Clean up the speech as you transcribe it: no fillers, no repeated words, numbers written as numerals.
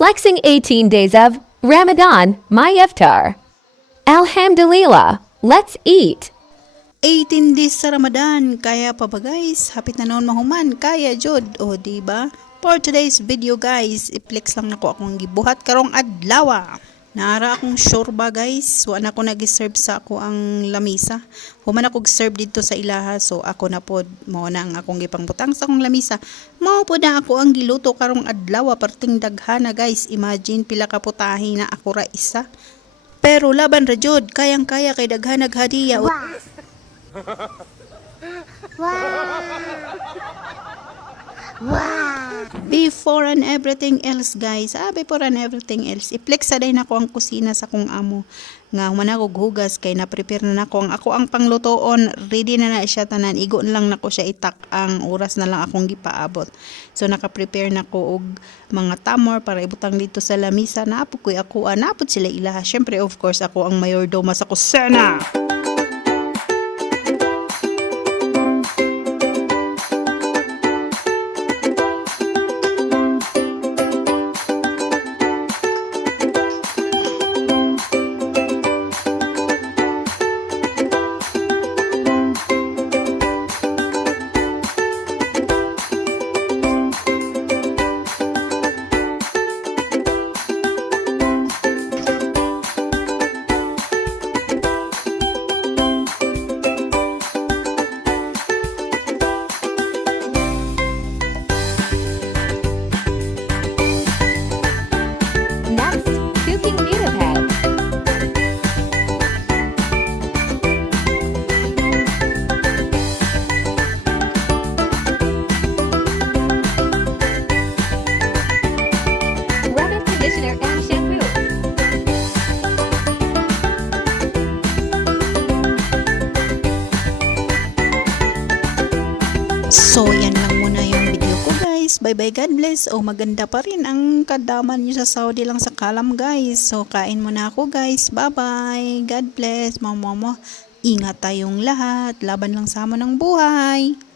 Flexing 18 days of Ramadan, my iftar. Alhamdulillah, let's eat. 18 days sa Ramadan, kaya pa ba guys? Hapit na noon mahuman, kaya jud. O diba? For today's video guys, i-flex lang nako akong gibuhat karong adlaw. Naara akong shorba guys, wala ako nag-serve sa ako ang lamisa. Human ako serve dito sa ilaha, so ako na pod mo na ang akong gipangbutang sa akong lamisa. Mao pod na ako ang giluto karong adlaw, perting daghana guys. Imagine pila ka putahe na ako ra isa. Pero laban ra jud, kayang-kaya kay daghanag hadiya. Before and everything else guys, before and everything else, i-flex sa day na ko ang kusina sa kong amo. Nga human ako hugas kay na-prepare na nako ang ako ang panglutoon, ready na na siya tanan, igo na lang nako siya itak, ang oras na lang akong gipaabot. So naka-prepare nako og mga tamor para ibutang dito sa lamisa. Naapod ko'y ako, naapod sila ilaha. Syempre of course ako ang mayordoma sa kusina. Next, cooking noodle heads. Rub in conditioner and shampoo. So, yan lang muna yung video ko guys. Bye-bye, God bless. O, maganda pa rin ang kadaman nyo sa Saudi lang sa kalam guys. So, kain muna ako guys. Bye-bye. God bless. Mamo. Ingat tayong lahat. Laban lang sa hamon ng buhay.